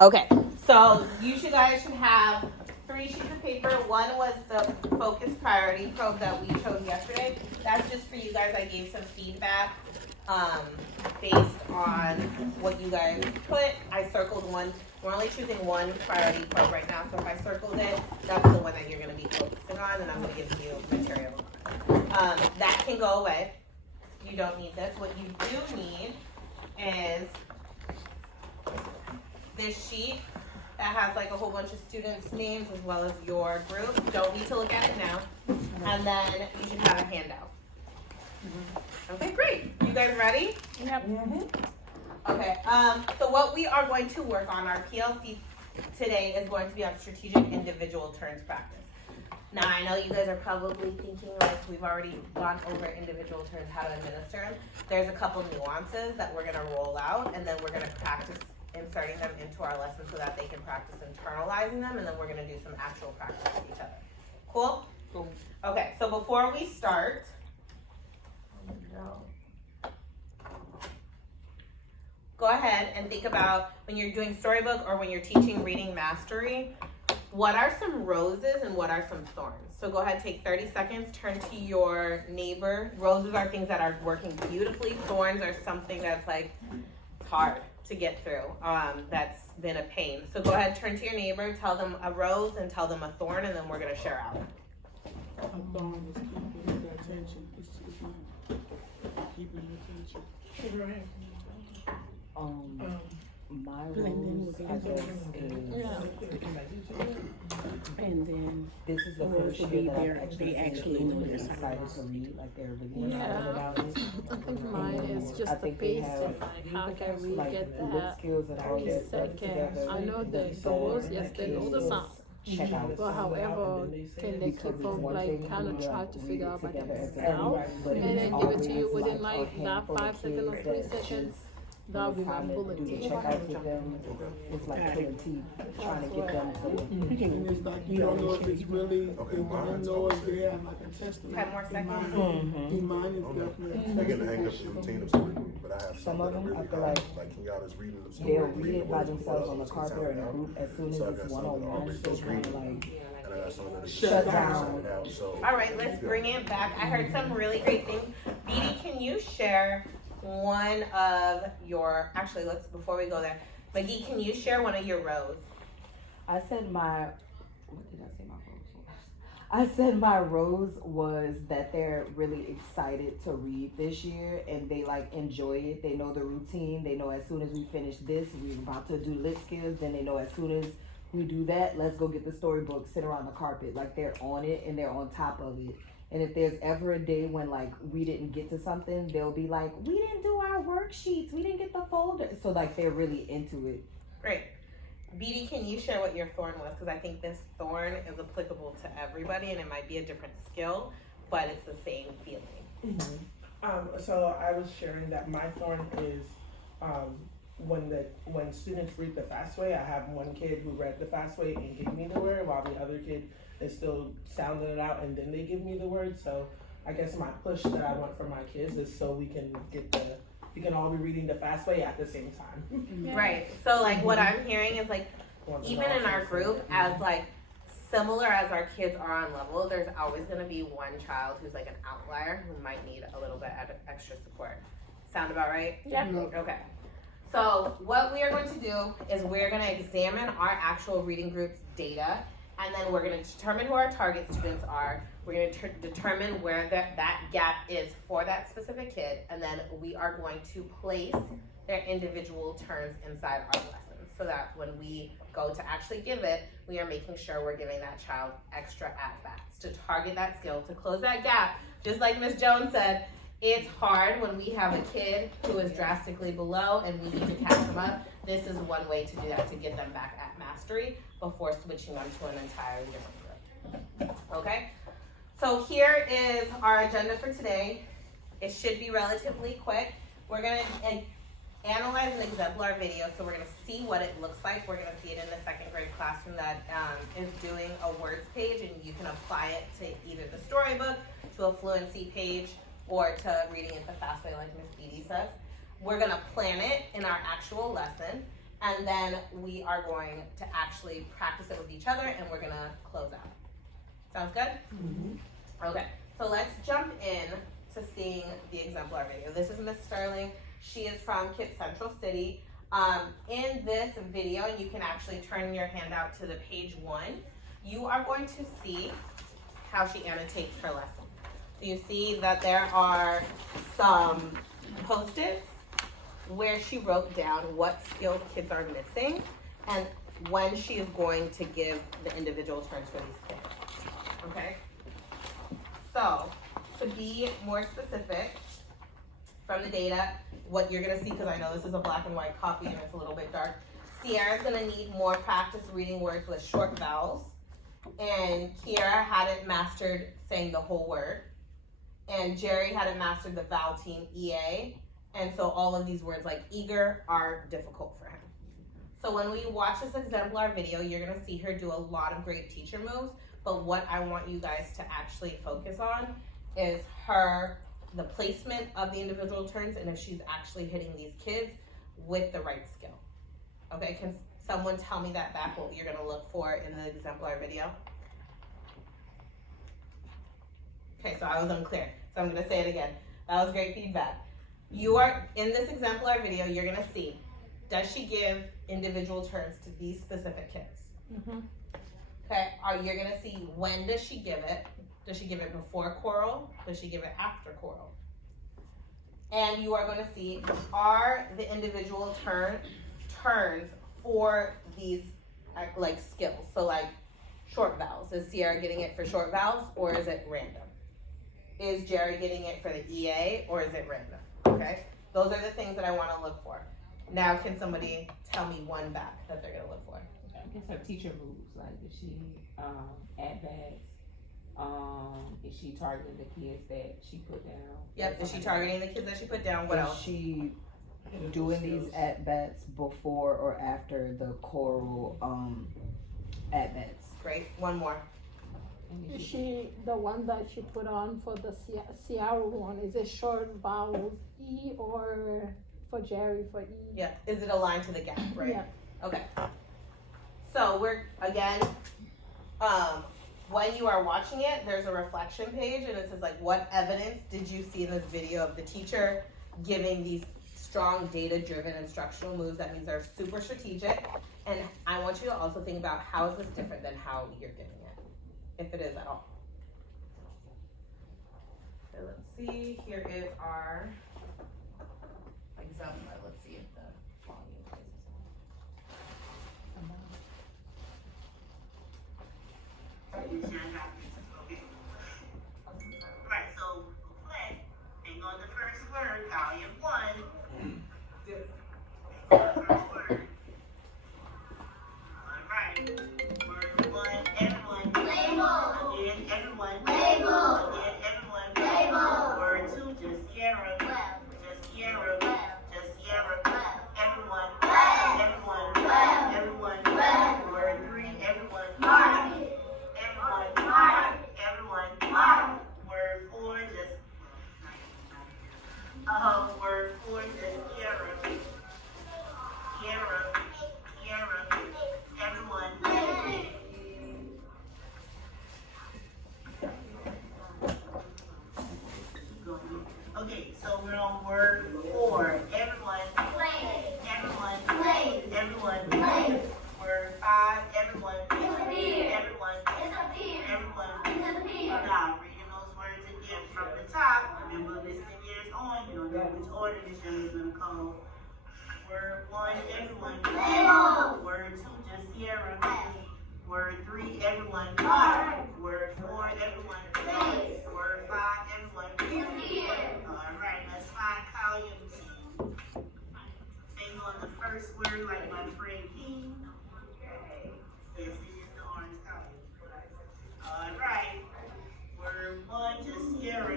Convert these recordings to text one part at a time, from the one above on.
Okay, so you guys should have 3 sheets of paper. One was the focus priority probe that we chose yesterday. That's just for you guys. I gave some feedback based on what you guys put. I circled one. We're only choosing one priority probe right now, so if I circled it, that's the one that you're going to be focusing on, and I'm going to give you material. That can go away. You don't need this. What you do need is this sheet that has like a whole bunch of students' names as well as your group. Don't need to look at it now. And then you should have a handout. Okay, great. You guys ready? Yep. Okay, so what we are going to work on, our PLC today is going to be on strategic individual turns practice. Now, I know you guys are probably thinking like we've already gone over individual turns, how to administer them. There's a couple nuances that we're gonna roll out, and then we're gonna practice inserting them into our lesson so that they can practice internalizing them, and then we're gonna do some actual practice with each other. Cool? Cool. Okay, so before we start, go ahead and think about when you're doing storybook or when you're teaching reading mastery, what are some roses and what are some thorns? So go ahead, take 30 seconds, turn to your neighbor. Roses are things that are working beautifully. Thorns are something that's like hard to get through, that's been a pain. So go ahead, turn to your neighbor, tell them a rose and tell them a thorn, and then we're gonna share out. A thorn is keeping the attention. It's not keeping the attention. My rose, I guess, is, and then this is the first year that I actually really excited to read, like they're really excited about it. I think mine is just I the think they basic, have like how can we like get lip that skills and all that stuff second, together. I know the goals, yes, they know the sound. Check out. But however, can they keep up, like, kind of try to figure out, like, a sound, and then give it to you within, like, that 5 seconds or 3 seconds? That would be my time to bullet do the tip. checkouts with them. It's like pulling teeth, trying to get them to. And it's like you don't know if it's really, they don't know if they have like a testament. 10 more seconds. Mine is definitely. I get the hang of the routine of storybook, but I have Some of them, I feel like can y'all just reading the story? they'll read it by themselves on the carpet or in a group. As soon as it's one-on-one, they kind of like And I got some that shut down. All right, let's bring it back. I heard some really great things. Beanie, can you share one of your, actually let's, before we go there, McGee, can you share one of your rows? I said my, what did I say my rose was? I said my rose was that they're really excited to read this year and they like enjoy it. They know the routine. They know as soon as we finish this, we're about to do lip skills. Then they know as soon as we do that, let's go get the storybook, sit around the carpet. Like they're on it and they're on top of it. And if there's ever a day when like we didn't get to something, they'll be like, we didn't do our worksheets, we didn't get the folder. So like they're really into it. Great. Beanie, can you share what your thorn was? Because I think this thorn is applicable to everybody and it might be a different skill, but it's the same feeling. So I was sharing that my thorn is when students read the fast way. I have one kid who read the fast way and gave me the word, while the other kid is still sounding it out and then they give me the word. So I guess my push that I want for my kids is so we can all be reading the fast way at the same time. Yeah. Right. So like what I'm hearing is like even in our group, as like similar as our kids are on level, there's always going to be one child who's like an outlier who might need a little bit extra support. Sound about right? Yeah. Okay. So what we are going to do is we're going to examine our actual reading group's data, and then we're going to determine who our target students are. We're going to determine where that gap is for that specific kid, and then we are going to place their individual turns inside our lessons so that when we go to actually give it, we are making sure we're giving that child extra at-bats to target that skill, to close that gap. Just like Ms. Jones said, it's hard when we have a kid who is drastically below and we need to catch them up. This is one way to do that, to get them back at mastery before switching on to an entirely different group. Okay? So here is our agenda for today. It should be relatively quick. We're going to analyze an exemplar video, so we're going to see what it looks like. We're going to see it in the second grade classroom that is doing a words page, and you can apply it to either the storybook, to a fluency page, or to reading it the fast way like Ms. Beatty says. We're going to plan it in our actual lesson, and then we are going to actually practice it with each other, and we're gonna close out. Sounds good? Okay, so let's jump in to seeing the exemplar video. This is Miss Sterling. She is from Kip Central City. In this video, and you can actually turn your handout to the page 1, you are going to see how she annotates her lesson. So you see that there are some Post-its where she wrote down what skills kids are missing and when she is going to give the individual turns for these kids. Okay? So, to be more specific from the data, what you're gonna see, because I know this is a black and white copy and it's a little bit dark, Sierra's gonna need more practice reading words with short vowels, and Kiara hadn't mastered saying the whole word, and Jerry hadn't mastered the vowel team EA, and so all of these words like eager are difficult for him. So when we watch this exemplar video, you're gonna see her do a lot of great teacher moves, but what I want you guys to actually focus on is the placement of the individual turns, and if she's actually hitting these kids with the right skill. Okay, can someone tell me that back, what you're gonna look for in the exemplar video? Okay, so I was unclear, so I'm gonna say it again. That was great feedback. You are, in this exemplar video, you're gonna see, does she give individual turns to these specific kids? Okay, you're gonna see, when does she give it? Does she give it before choral? Does she give it after choral? And you are going to see, are the individual turns for these like skills? So like short vowels. Is Sierra getting it for short vowels, or is it random? Is Jerry getting it for the EA, or is it random? Okay, those are the things that I want to look for. Now, can somebody tell me one back that they're going to look for? I guess her teacher moves, like is she at bats? Is she targeting the kids that she put down? Yep, is she targeting the kids that she put down? What Is else? she doing these at bats before or after the choral at bats? Great, one more. Is she the one that she put on for the Sierra one? Is it short vowels E, or for Jerry for E? Yeah, is it aligned to the gap, right? Yeah. Okay. So we're, again, when you are watching it, there's a reflection page and it says like, what evidence did you see in this video of the teacher giving these strong data-driven instructional moves? That means they're super strategic. And I want you to also think about, how is this different than how you're giving it, if it is at all. So let's see, here is our exemplar. Let's see if the volume is. Right, so play and on the first word, volume 1. First word. Alright. Word 1, everyone. Label. Again, everyone. Label. Again, everyone. Label. Word 2, just Sierra. Just Sierra. Just Sierra. Everyone. Everyone. Everyone. Word 3, everyone. Everyone. Word 4, just word 4, just Kiara. Everyone. Okay, so we're on word 4. Everyone. Everyone. Word 5, everyone. Everyone. Now, reading those words again from the top. Remember, listening years on, you don't know which order this young is going to call. Word 1, everyone. Word 2, just Sierra. Word 3, everyone. Word 4, everyone. Word 5, everyone. Alright, let's find column 2. Finger on the first word like my friend King. Yes, it is the orange column. Alright. Word 1, just Sierra.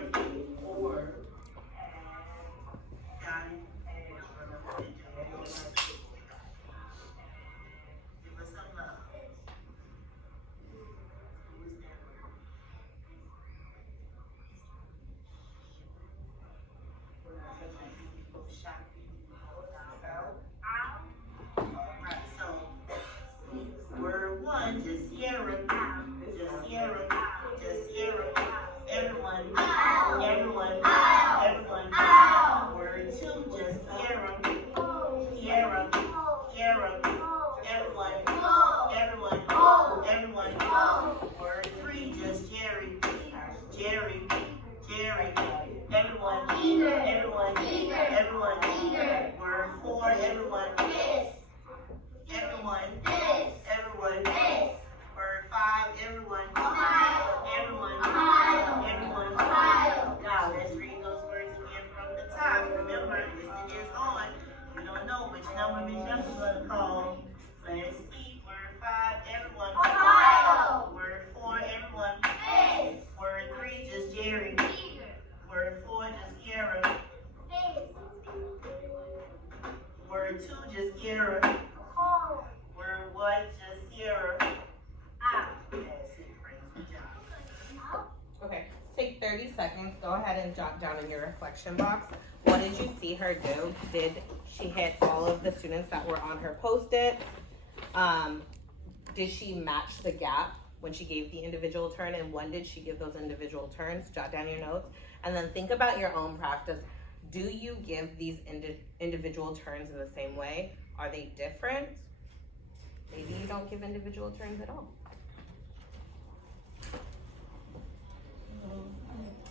4. Got it. Give us some love. Who's that word? Shopping. 30 seconds, go ahead and jot down in your reflection box, what did you see her do? Did she hit all of the students that were on her Post-it? Did she match the gap when she gave the individual turn, and when did she give those individual turns? Jot down your notes. And then think about your own practice. Do you give these individual turns in the same way? Are they different? Maybe you don't give individual turns at all.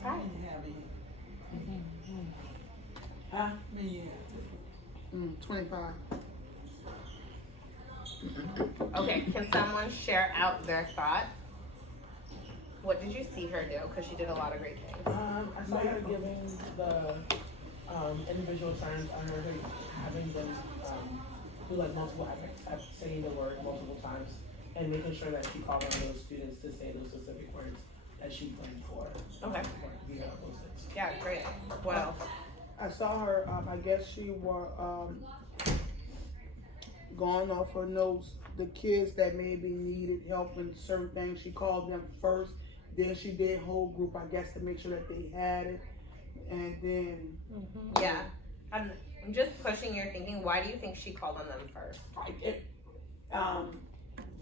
Huh? Yeah. 25. Okay, can someone share out their thoughts? What did you see her do? Because she did a lot of great things. I saw her giving the individual signs. I heard her having them do like multiple epics, saying the word multiple times, and making sure that she called on those students to say those specific words that she planned for. Okay. Those things. Yeah, great. What else? I saw her, I guess she was going off her notes, the kids that maybe needed help in certain things, she called them first. Then she did whole group, I guess, to make sure that they had it. And then... Yeah. I'm just pushing your thinking. Why do you think she called on them first?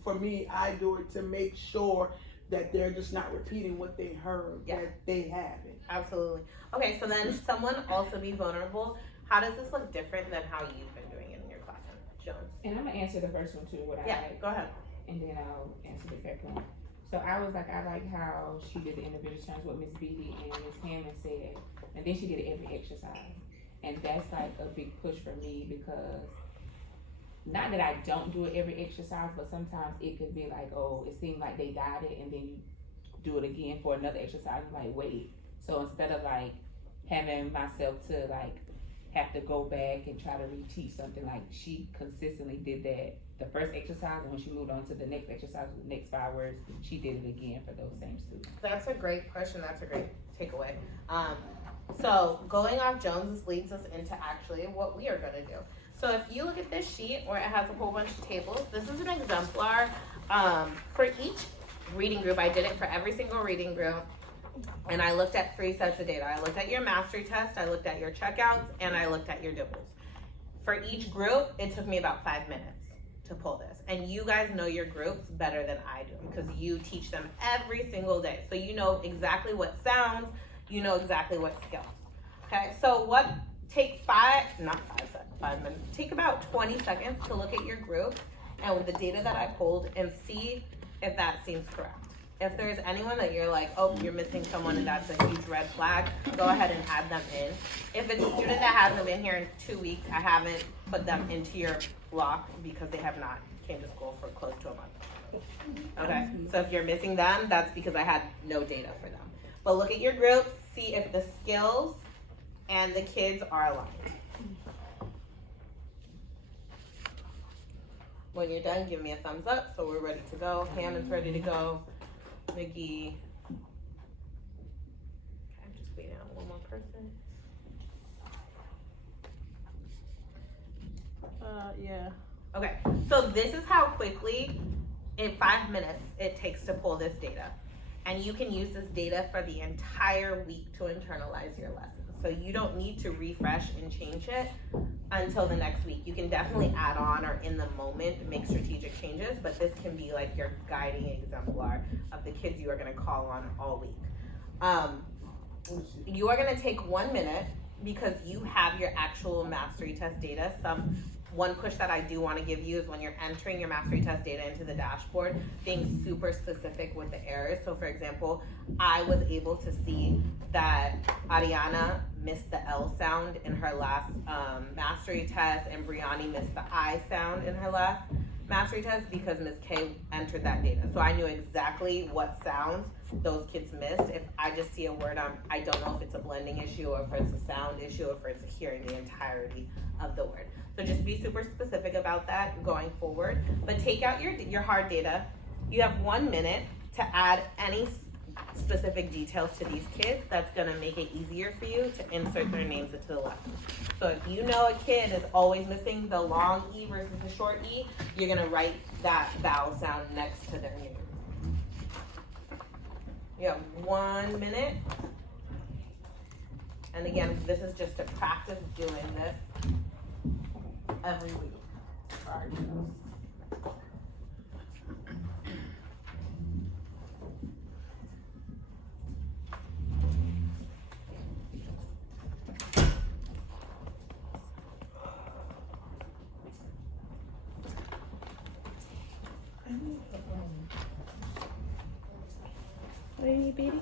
For me, I do it to make sure that they're just not repeating what they heard, that they have it. Absolutely. Okay, so then someone also be vulnerable. How does this look different than how you've been doing it in your classroom? Jones. And I'm gonna answer the first one too, what I like, Go ahead. and then I'll answer the second one. So I was like, I like how she did the individual turns, what Miss Beatty and Miss Hammond said, and then she did it every exercise. And that's like a big push for me, because not that I don't do it every exercise, but sometimes it could be like, oh, it seemed like they got it, and then you do it again for another exercise. I'm like, wait. So instead of like having myself to like have to go back and try to reteach something, like she consistently did that the first exercise, and when she moved on to the next exercise with the next 5 words, she did it again for those same students. That's a great push, and that's a great takeaway. So going off Jones, this leads us into actually what we are gonna do. So if you look at this sheet where it has a whole bunch of tables, this is an exemplar for each reading group. I did it for every single reading group, and I looked at 3 sets of data. I looked at your mastery test, I looked at your checkouts, and I looked at your doubles. For each group, it took me about 5 minutes to pull this. And you guys know your groups better than I do, because you teach them every single day. So you know exactly what sounds, you know exactly what skills. Okay, so take 5 minutes, take about 20 seconds to look at your group and with the data that I pulled and see if that seems correct. If there's anyone that you're like, oh, you're missing someone and that's a huge red flag, go ahead and add them in. If it's a student that hasn't been here in 2 weeks, I haven't put them into your block because they have not came to school for close to a month. Okay, so if you're missing them, that's because I had no data for them. But look at your groups, see if the skills and the kids are aligned. When you're done, give me a thumbs up so we're ready to go. Hammond's ready to go. McGee. Okay, I'm just waiting on one more person. Yeah. Okay, so this is how quickly, in 5 minutes, it takes to pull this data. And you can use this data for the entire week to internalize your lessons. So you don't need to refresh and change it until the next week. You can definitely add on or in the moment make strategic changes, but this can be like your guiding exemplar of the kids you are gonna call on all week. You are gonna take 1 minute because you have your actual mastery test data. One push that I do want to give you is when you're entering your mastery test data into the dashboard, being super specific with the errors. So for example, I was able to see that Ariana missed the L sound in her last mastery test, and Brianni missed the I sound in her last mastery test because Ms. K entered that data. So I knew exactly what sounds those kids missed. If I just see a word, I don't know if it's a blending issue or if it's a sound issue or if it's hearing the entirety of the word. So just be super specific about that going forward. But take out your hard data. You have 1 minute to add any specific details to these kids that's gonna make it easier for you to insert their names into the lesson. So if you know a kid is always missing the long E versus the short E, you're gonna write that vowel sound next to their name. You have 1 minute And again, this is just to practice doing this every week for our kiddos. What do you need, Beatty?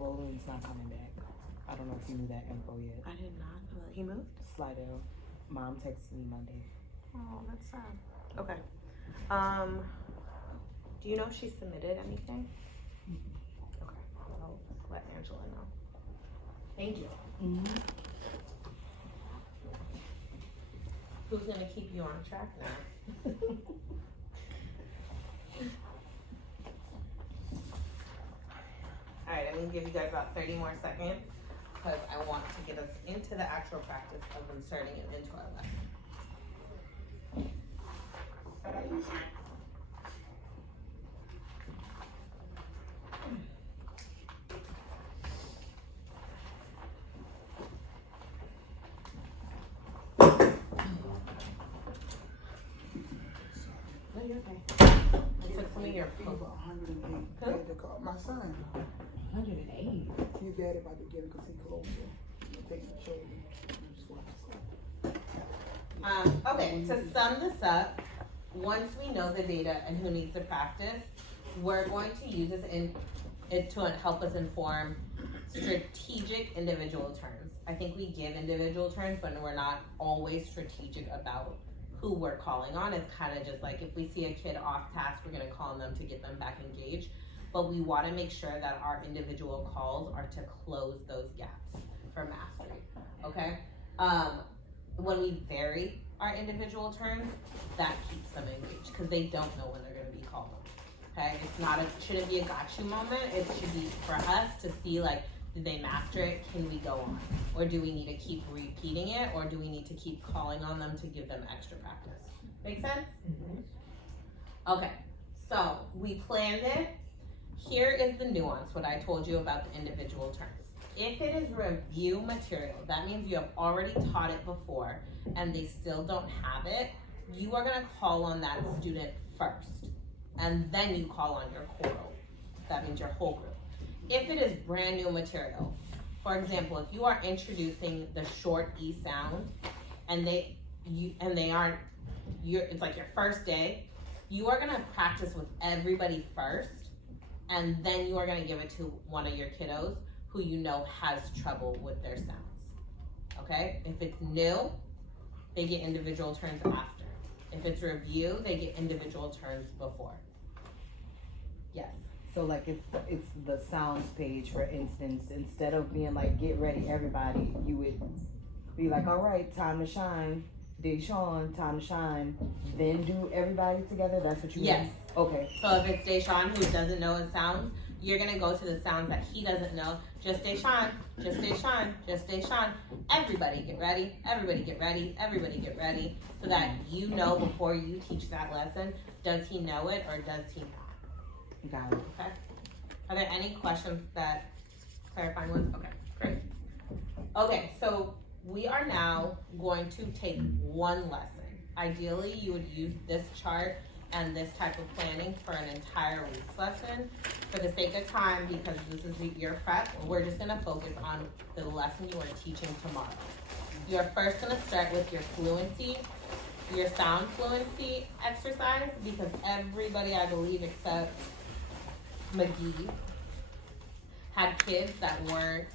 Roland's not coming back. I don't know if you knew that info yet. I did not know that he moved. Slidell. Mom texted me Monday. Oh, that's sad. Okay. Do you know if she submitted anything? Okay. I'll let Angela know. Thank you. Who's gonna keep you on track now? Alright, I'm gonna give you guys about 30 more seconds because I want to get us into the actual practice of inserting it into our lesson. No, you're okay. I took some of your Over 108. Who? Had to call my son. 108. His daddy about to get him because he closer. I think he showed me. Okay, to sum this up, once we know the data and who needs to practice, we're going to use this to help us inform strategic individual terms. I think we give individual terms, but we're not always strategic about who we're calling on. It's kind of just like if we see a kid off task, we're gonna call on them to get them back engaged. But we wanna make sure that our individual calls are to close those gaps for mastery, okay? When we vary our individual terms, that keeps them engaged because they don't know when they're gonna be called on, okay? Shouldn't be a got you moment. It should be for us to see like, did they master it? Can we go on? Or do we need to keep repeating it? Or do we need to keep calling on them to give them extra practice? Make sense? Mm-hmm. Okay, so we planned it. Here is the nuance, what I told you about the individual terms. If it is review material, that means you have already taught it before and they still don't have it, you are gonna call on that student first. And then you call on your choral. That means your whole group. If it is brand new material, for example, if you are introducing the short E sound and it's like your first day, you are gonna practice with everybody first, and then you are gonna give it to one of your kiddos who you know has trouble with their sounds, okay? If it's new, they get individual turns after. If it's review, they get individual turns before. Yes. So like if it's the sounds page, for instance, instead of being like, get ready everybody, you would be like, all right, time to shine. Deshawn, time to shine. Then do everybody together? That's what you Yes. mean? Okay. So if it's Deshawn who doesn't know his sounds, you're gonna go to the sounds that he doesn't know. Just Deshawn, just Deshawn, just Deshawn. Everybody get ready, everybody get ready, everybody get ready. So that you know before you teach that lesson, does he know it or does he not? Got it. Okay. Are there any questions clarifying ones? Okay, great. Okay, so we are now going to take one lesson. Ideally, you would use this chart and this type of planning for an entire week's lesson. For the sake of time, because this is your prep, we're just gonna focus on the lesson you are teaching tomorrow. You're first gonna start with your fluency, your sound fluency exercise, because everybody, I believe, except McGee, had kids that weren't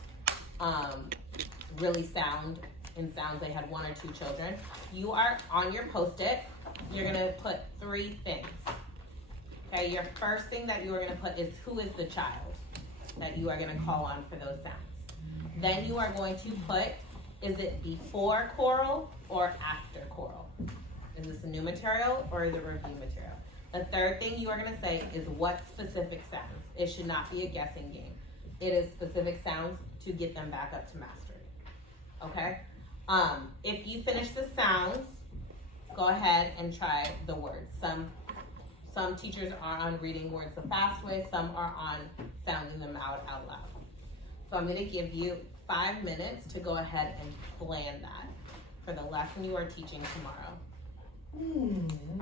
really sound in sounds. They had one or two children. You are on your post-it, you're gonna put 3 things. Okay, your first thing that you are gonna put is who is the child that you are gonna call on for those sounds. Then you are going to put Is it before choral or after choral? Is this a new material or is it review material? The third thing you are gonna say is what specific sounds. It should not be a guessing game. It is specific sounds to get them back up to mastery, okay? If you finish the sounds, go ahead and try the words. Some teachers are on reading words the fast way, some are on sounding them out loud. So I'm gonna give you 5 minutes to go ahead and plan that for the lesson you are teaching tomorrow.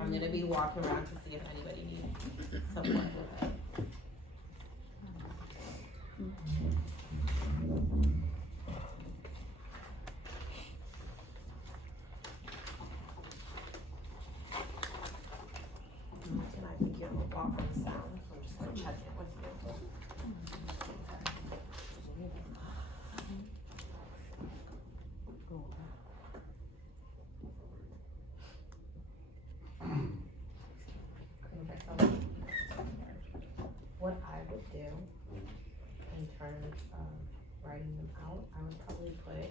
I'm gonna be walking around to see if anybody needs support with it. And I think you're a lot on sound, so I'm just gonna check in with you. Okay, so what I would do in terms of writing them out, I would probably put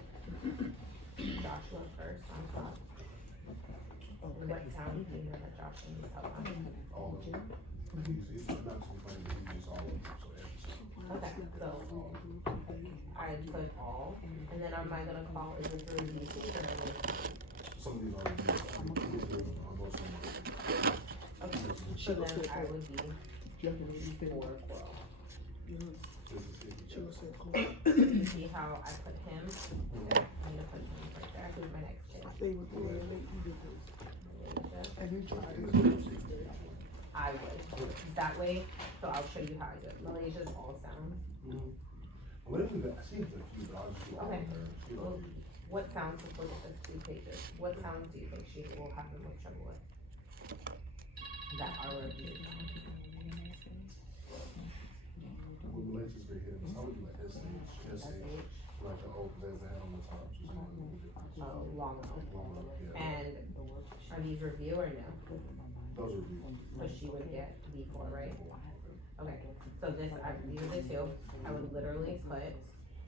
Joshua first on top. And what sounds do you know that Joshua needs help on? All of them. He's not complaining, he just all of them, so every single. Okay, so I put all, and then am I gonna call, is this a review sheet or is it? Some of these are reviews, on both sides. Okay, so then I would be for choral. You see how I put him? Okay, I'm gonna put him right there, who's my next kid? They would do it, make you do this. And you try I would, that way, so I'll show you how I do it. Malaysia's all sounds. Well, I see it's a few, but I'll just do all of her. Well, what sounds, let's look at this 2 pages. What sounds do you think she will have the most trouble with? That are reviewed. With Malaysia's very hit, I would do like SH, like the old, there's the head on the top, she's going to do it. Oh, long O. Long up, yeah. And are these review or no? Those are reviews. So she would get B4, right? Okay, so this, these are the 2. I would literally put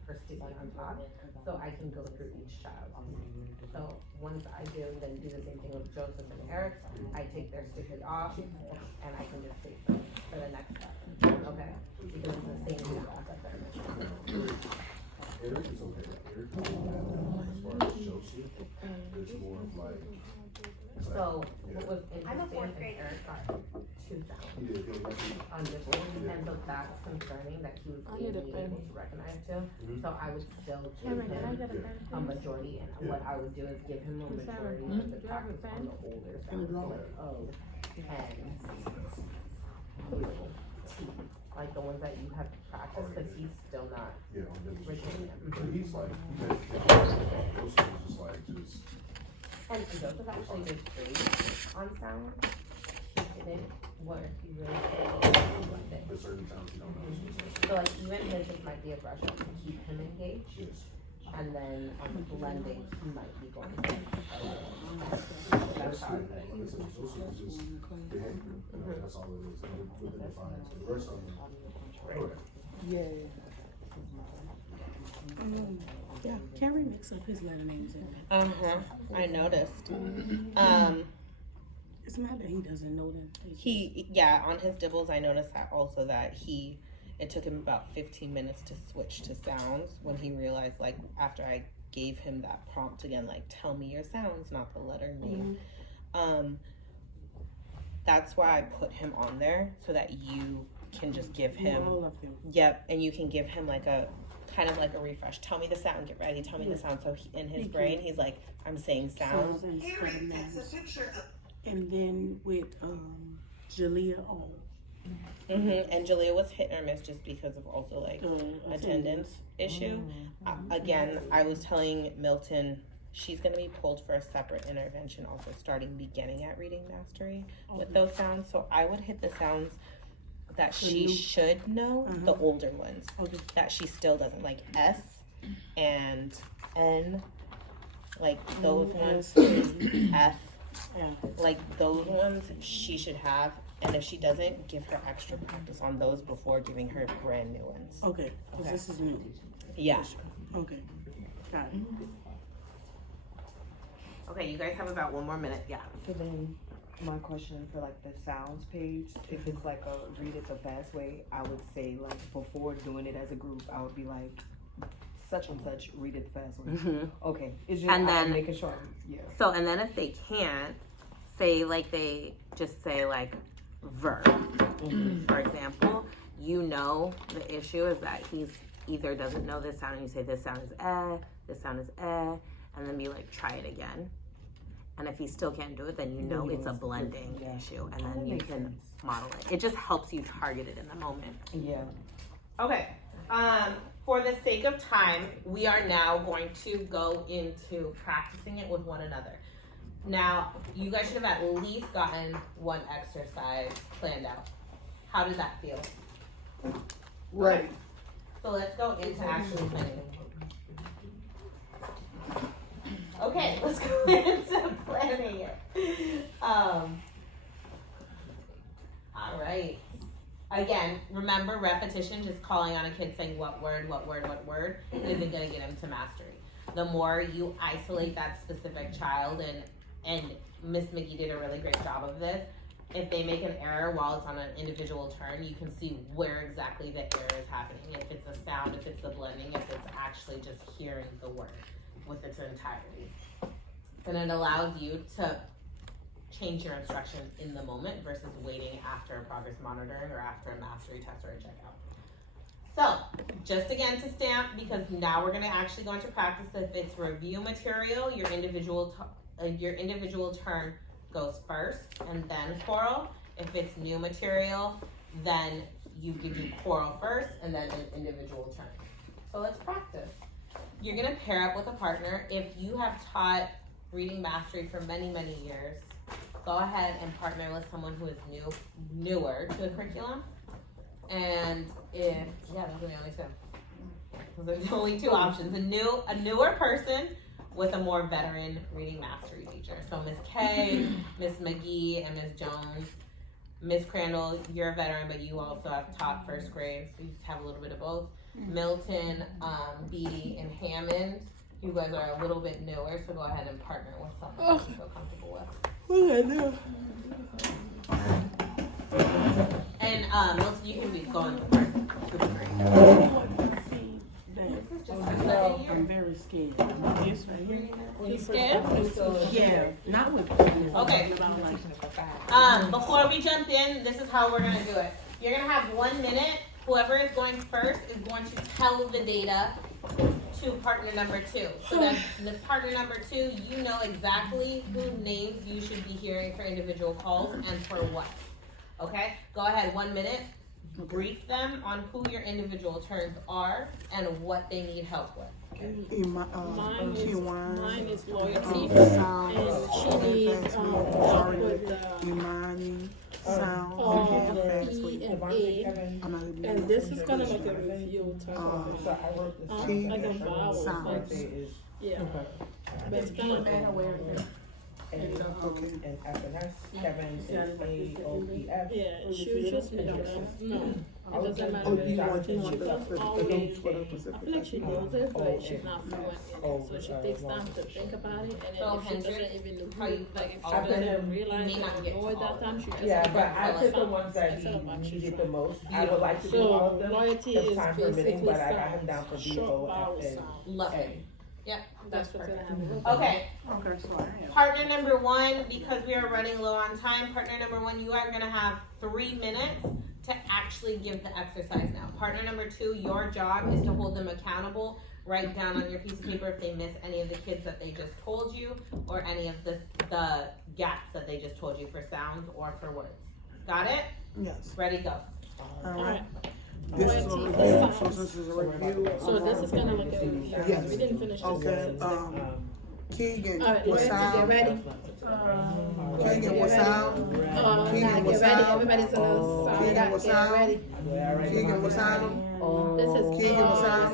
her sticky on top, so I can go through each child. So once I do, then do the same thing with Joseph and Eric. I take their stickers off, and I can just take them for the next step, okay? Because it's the same feedback that they're missing. Eric is okay, Eric is bad, as far as Joseph, it's more of like. it's like- So yeah. what was interesting is Eric got 2 sounds He did, he'll like it. on this one, and so that's concerning that he was able to recognize too. So I would still give him a majority, and what I would do is give him a majority of the practice on the older sounds, so like O, and T, like the ones that you have to practice, cause he's still not Yeah, on this. retaining them. But he's like, Joseph is just like, just. And Joseph actually did great on sound. He didn't work, he really did. But certain times you don't know. So like even his, it might be a brush up to keep him engaged, Yes. and then on blending, he might be going to. That's how I put it. Like I said, Joseph is just behavior, that's all it is, and with the defiance, the rest of them. Okay. Yeah. Yeah, Carrie mixed up his letter names in I noticed. It's not that he doesn't know them. It's On his dibbles, I noticed that also that it took him about 15 minutes to switch to sounds when he realized, like, after I gave him that prompt again, like, tell me your sounds, not the letter name. That's why I put him on there, so that you can just give him, all of them. yep, and you can give him like a, kind of like a refresh. Tell me the sound, get ready, tell me the sound. So in his brain, he's like, I'm saying sounds. Sounds instead of names. And then with Jalea on And Jalea was hit or miss just because of also like attendance issue. Again, I was telling Milton she's going to be pulled for a separate intervention, also starting beginning at reading mastery with those sounds. So I would hit the sounds that she should know, the older ones that she still doesn't, like S and N, like those ones, F, like those ones she should have. And if she doesn't, give her extra practice on those before giving her brand new ones. Okay, because this is new. Yeah. Okay, got it. Okay, you guys have about 1 more minute. Yeah. So then, my question for like the sounds page, if it's like a read it the fast way, I would say like before doing it as a group, I would be like such and such, read it the fast way. Mm-hmm. Okay, it's just And then- making sure. Yeah. So, and then if they can't, say like they just say like verb, for example, you know the issue is that he's either doesn't know this sound and you say this sound is this sound is and then be like, try it again. And if he still can't do it, then you know it's a blending issue and then you can model it. It just helps you target it in the moment. Yeah. Okay. For the sake of time, we are now going to go into practicing it with one another. Now, you guys should have at least gotten one exercise planned out. How did that feel? Right. So let's go into actually planning. Okay, let's go into planning it. All right. Again, remember repetition, just calling on a kid saying what word, isn't gonna get him to mastery. The more you isolate that specific child, and Miss McGee did a really great job of this, if they make an error while it's on an individual turn, you can see where exactly the error is happening. If it's a sound, if it's the blending, if it's actually just hearing the word with its entirety. And it allows you to change your instruction in the moment versus waiting after a progress monitoring or after a mastery test or a checkout. So, just again to stamp, because now we're gonna actually go into practice. If it's review material, your individual turn goes first and then choral. If it's new material, then you can do choral first and then an individual turn. So let's practice. You're gonna pair up with a partner. If you have taught reading mastery for many, many years, go ahead and partner with someone who is newer to the curriculum. And those are the only two. Those are the only two options. A newer person with a more veteran reading mastery teacher. So Miss K, Miss McGee, and Miss Jones. Miss Crandall, you're a veteran, but you also have taught first grade, so you just have a little bit of both. Milton, Beatty, and Hammond, you guys are a little bit newer, so go ahead and partner with someone that you feel comfortable with. And Milton, you can be going to I'm very scared. This right here. You scared? Yeah, not with. Okay. Before we jump in, this is how we're gonna do it. You're gonna have 1 minute. Whoever is going first is going to tell the data to partner number 2. So that the partner number 2, you know exactly whose names you should be hearing for individual calls and for what. Okay? Go ahead, 1 minute. Brief them on who your individual turns are and what they need help with. Mine is loyalty, Sound, and she needs help with the Imani, sound, E and A. And this is kind of like a review type of So I wrote this. like a vowel. sound. Like, yeah, but it's kind of Okay. And FNS, Kevin is AOEF. yeah. She was just no, it doesn't matter. Oh, you want She the doesn't always. I feel like she knows it, but she's not fluent in it, so she takes time to think about it, and then if she doesn't even how you like if all she of them doesn't realize may not it get or know to it all that of time, them. she just Yeah, but I took the ones that instead of actually needed the most. I would like to do all of them. Loyalty if is time permitting, basically but I got him down for short vowel BOF and sound. Love it. Yep, That's what's gonna happen. Okay, Okay, so I am. partner number 1, because we are running low on time, partner number 1, you are gonna have 3 minutes to actually give the exercise now. Partner number 2, your job is to hold them accountable. Write down on your piece of paper if they miss any of the kids that they just told you, or any of the gaps that they just told you for sounds or for words. Got it? Yes. Ready, go. Alright. This is a review, so this is a review. So this is kind of like a review. Yes. We didn't finish this. Okay, Keegan, Alright, what get sound? ready. Keegan, what sound? Keegan, what Get ready. sound? Everybody's gonna sound it Keegan, out. what Get sound? ready. Keegan, what sound? This is Keegan, what sound?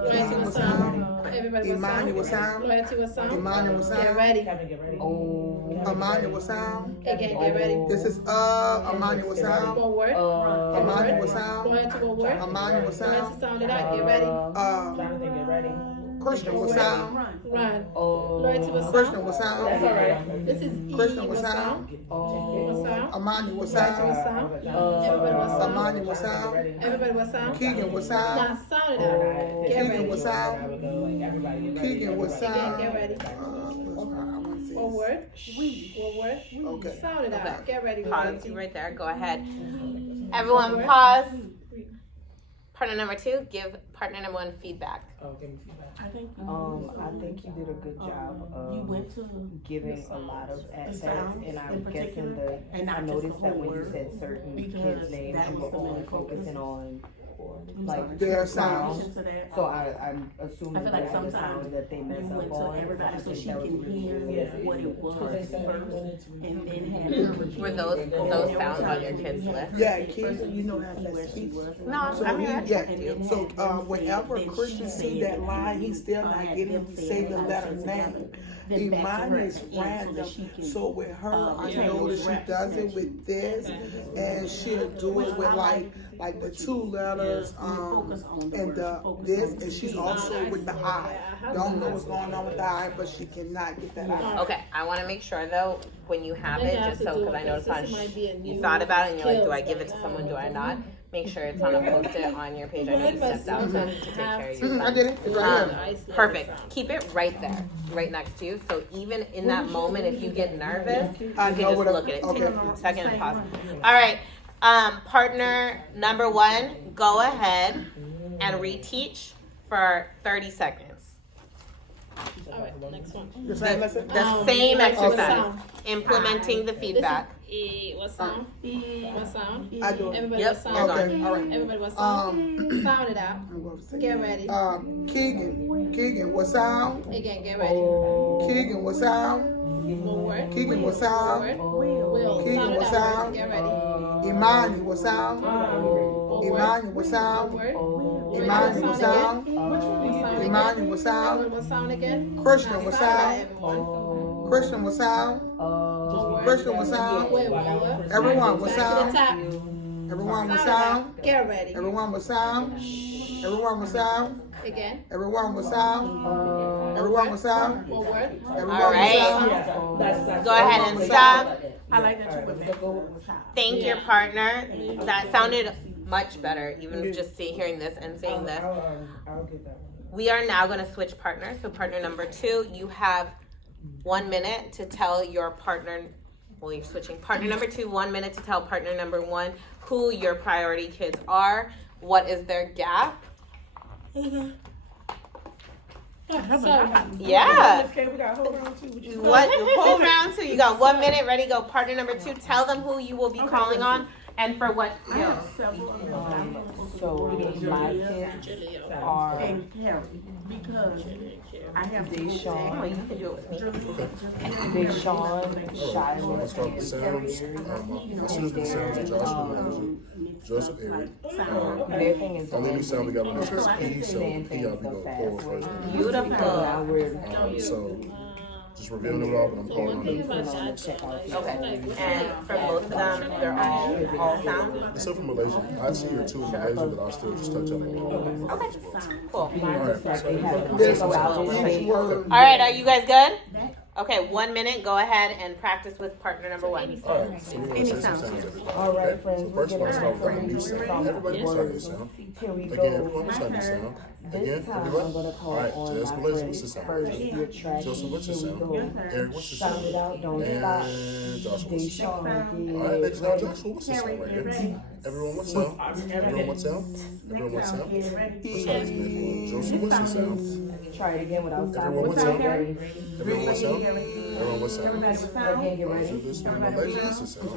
Loyalty Keegan, what what sound? sound? Everybody what Imani, what sound? sound? Loyalty what sound? Imani, what Get sound? ready. Kevin, get ready. Amani, what sound? Again, get ready. This is Amani, what sound? One word. Amani, what sound? Loyalty what word? Amani, what Loyalty sound? sound it out. Get ready. Jonathan, get ready. Christian, what sound? Run. Oh. Loyalty, what Christian, sound? what sound? That's all right. This is E, Christian, what what sound? sound? Oh. What sound? Amani, what What sound? sound? Everybody, what sound? Amani, what sound? Everybody, what sound? Keegan, what sound? Now sound it out. Get Keegan, ready. what sound? Keegan, Keegan, what sound? Get ready. One word. One word. Okay. Sound it out. Get ready. Pause you right there. Go ahead. Everyone pause. Partner number 2, give partner number 1 feedback. Oh, give me feedback. I think I think you did a good job you of went to giving a lot of assets, sounds and in I'm guessing particular, and I not just noticed the that whole when you word, said certain because kids' names, that you was were the only main focusing on like Their sounds. sounds. to that. So I'm assuming I feel like that the sometimes sounds that they mess You up went to on. everybody I so think she that was can really hear good. what it was first, and then had her Were those sounds on your kids' list? Yeah, Keegan, you know how where that's she speech. was. No, So I mean, he, yeah, And then so had whenever then Christian she see said that line, he's still not had getting them to say say it, the how to letter say it name. together. Then back to Imani her is at the end so random, that she can, so with her, I yeah, know that those she raps does it that with this, and she'll do it with like the 2 letters, focus on the and word, the focus this, on and she's the also with the I. Don't know what's going on with the I, but she cannot get that I. Okay, I want to make sure though, when you have Then it, you have just to so, do because it, I noticed because on, this might be a you new thought about it and you're like, do I skills give it to that someone, do I I not? Make sure it's on a post-it on your page. I know you stepped out to take care of your I son. did it. It's right here. Perfect. Keep it right there, right next to you. So even in that moment, if you get nervous, you I can know just what I- look at it. Take okay. a second and pause. All right. Partner number 1, go ahead and reteach for 30 seconds. Alright, next one. The same lesson? The same Like what exercise. sound? Implementing the feedback. E, what sound? What sound? I do it. Everybody, Yep, what sound? you're Okay, all right. Everybody, what sound? Sound it out. I'm going to say Get ready. Keegan, what sound? Again, get ready. Keegan, what sound? One word. Keegan, what One sound? word. Will. Keegan, Sound it what out. sound? Get ready. Imani, what sound? One word. Imani, what One sound? word. Imani, what sound? Sound Imani, again. what sound? What sound again? Christian, what Sound it out, sound? everyone. Christian, what sound? One word. Christian, what sound? Wait, one word. Everyone, what Back to sound? the top. Everyone, what Sound it sound? out. Get ready. Everyone, what sound? Everyone, what sound? Again. Everyone, what sound? Everyone, what sound? One word. Everyone, All what right. sound? Go ahead and stop. I like that you went back. Thank your partner. That sounded much better, even just hearing this and saying this. I'll get that one. We are now going to switch partners. So partner number 2, you have 1 minute to tell your partner, well, you're switching. Partner number 2, 1 minute to tell partner number 1 who your priority kids are, what is their gap. Yeah. Okay, we got whole round 2. What whole round 2? You got 1 minute. Ready? Go. Partner number 2. Tell them who you will be calling on and for what skills. So my kids are And Harry, because I have Deshaun, You can do it with me. Deshaun, Shiloh, Let's start with the sounds. As soon as the sounds of Joshua, Joseph, Eric. their thing is Only new sound we got on this is I'm P, so saying P things I'll be so going fast. forward So first. Beautiful. now we're So just revealing it all, but I'm calling on Think them. about that. Okay. And for both of them, they're all sound. Except for Malaysia. I see your 2 in Malaysia, but I'll still just touch up on all. Okay. Cool. Alright, they have This to each word. All right. Are you guys good? Okay. 1 minute. Go ahead and practice with partner number 1. Alright, so we're gonna say some sounds, everybody. All right, Okay? friends, So we're first we're getting gonna start with a ready new to sound. Everybody what's our new sound? Here we Again, go. everyone what's our new sound? This Again, time I'm everybody? gonna call Alright, on Jess, my Malaysia, what's the friends sound? first. Your track. Joseph, what's the Here we sound? go. Eric, what's the Sound sound? it out, don't stop. And Joshua, what's the sound? Deshaun, Alright, next now get Joshua, what's the sound right here? Everyone, what sound? Everyone, what sound? Everyone, what sound? Let's try this again. Joseph, what's the sound? Try it again without stopping. Everyone, what sound? Ready? Everyone, what sound? Everyone, what sound? Again, get Do ready. this one. Malaysia, what's the sound?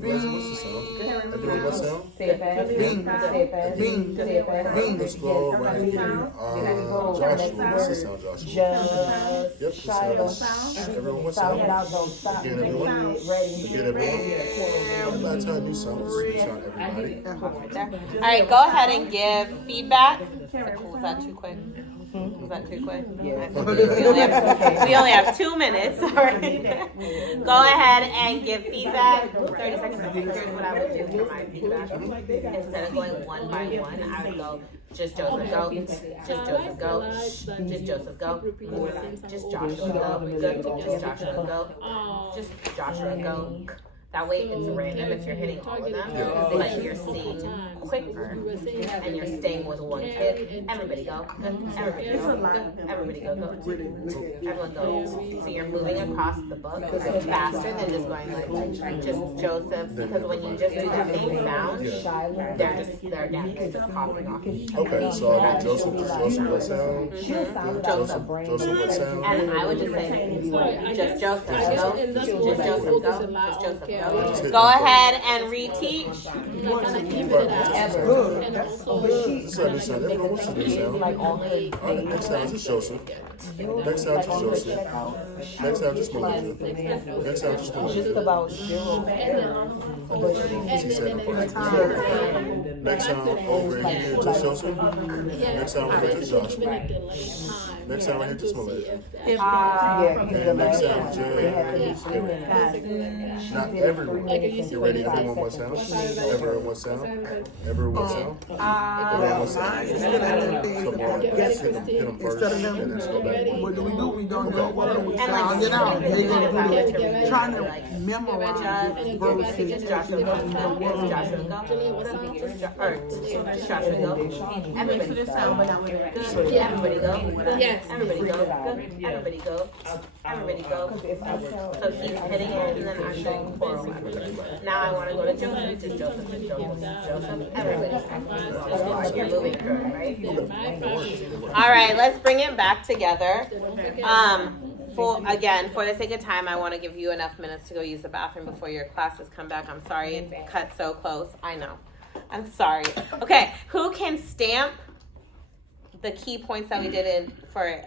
Malaysia, what's the sound? Everyone, what sound? Say it fast. Say it fast. Say it fast. Let's go right here. Joshua, what's the sound, Joshua? Just Yep, Shiloh. everyone, what Sound it sound? out, don't stop. Again, everyone. Ready. Again, everyone. Last time, new sounds. New sound, everybody. All right. Go ahead and give feedback. Was that too quick? Was that too quick? Yeah. We only have 2 minutes. All right. Go ahead and give feedback. 30 seconds. Here's what I would do for my feedback. Instead of going one by one, I would go just Joseph go, just Joseph go, just Joseph go, just Joshua go, good, just Joshua go, just Joshua go. That way it's random if you're hitting all of them, but you're seeing quicker and you're staying with one kid. Everybody go, good, everybody go, good, everybody go, go, everyone go. So you're moving across the book faster than just going like just Joseph, because when you just do the same sound, they're again just copying off. Okay, so I got Joseph what sound? Joseph what sound? And I would just say just Joseph go, just Joseph go, just Joseph go. Go ahead and reteach. Like all her Next sound is Joseph. Next sound is Joseph. Next sound is Melinda. Next sound is Melinda. just about 0 errors. Next sound over here, just Joseph. Next sound over here, just Joshua. Next sound right here, just Melinda. And next sound, just Eric. Not everyone. You ready? Everyone one sound? Everyone one sound? Everyone one sound? Everyone one sound? So more, hit them first, and then just go back. What do? We don't know what we sound it out. They gonna do it. Trying to memorize this verse. Just Joshua go. Everybody just sound, but not good. Everybody go. Yes. Everybody go. Good. Everybody go. Everybody go. So he's hitting it, and then I'm going choral. Now I want to go to Joseph. Just Joseph. Just Joseph. Joseph. Everybody. You're moving through it, right? All right. Let's bring it back together. For the sake of time, I want to give you enough minutes to go use the bathroom before your classes come back. I'm sorry it cut so close. I know. I'm sorry. Okay, who can stamp the key points that we did in for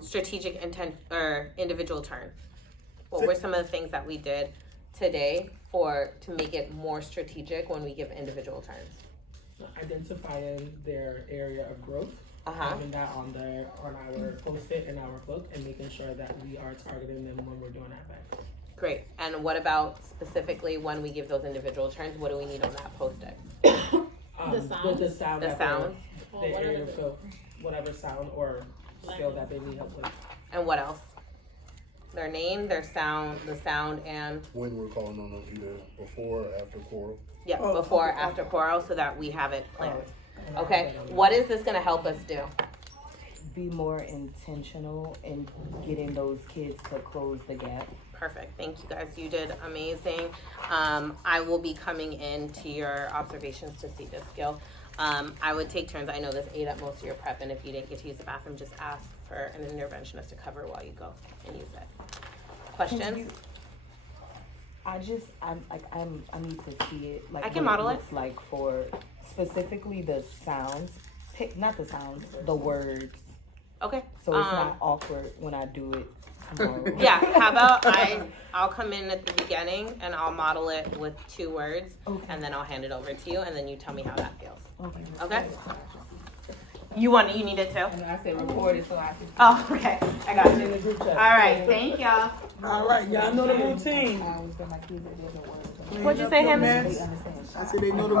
strategic intent or individual turn? What were some of the things that we did today to make it more strategic when we give individual turns? Identifying their area of growth. Having that on our post-it and our book, and making sure that we are targeting them when we're doing that back. Great. And what about specifically when we give those individual turns? What do we need on that post-it? The sound. The sound. The area of growth, whatever sound or skill that they need help with. And what else? Their name, their sound, the sound, and when we're calling on them, either before or after choral. Yeah, before, after choral, so that we have it planned. Okay, what is this going to help us do? Be more intentional in getting those kids to close the gap. Perfect. Thank you guys. You did amazing. I will be coming into your observations to see this skill. I would take turns. I know this ate up most of your prep, and if you didn't get to use the bathroom, just ask for an interventionist to cover while you go and use it. Questions? I need to see it. Like I can model it. Looks like for specifically the sounds, not the sounds, the words. Okay. So it's not awkward when I do it tomorrow. Yeah. How about I'll come in at the beginning and I'll model it with 2 words, and then I'll hand it over to you, and then you tell me how that feels. Okay. You need it too? And I said record it so I can. Oh, okay. I got you. All right. Thank y'all. All right, y'all know the routine. What'd you say, him? I said they know the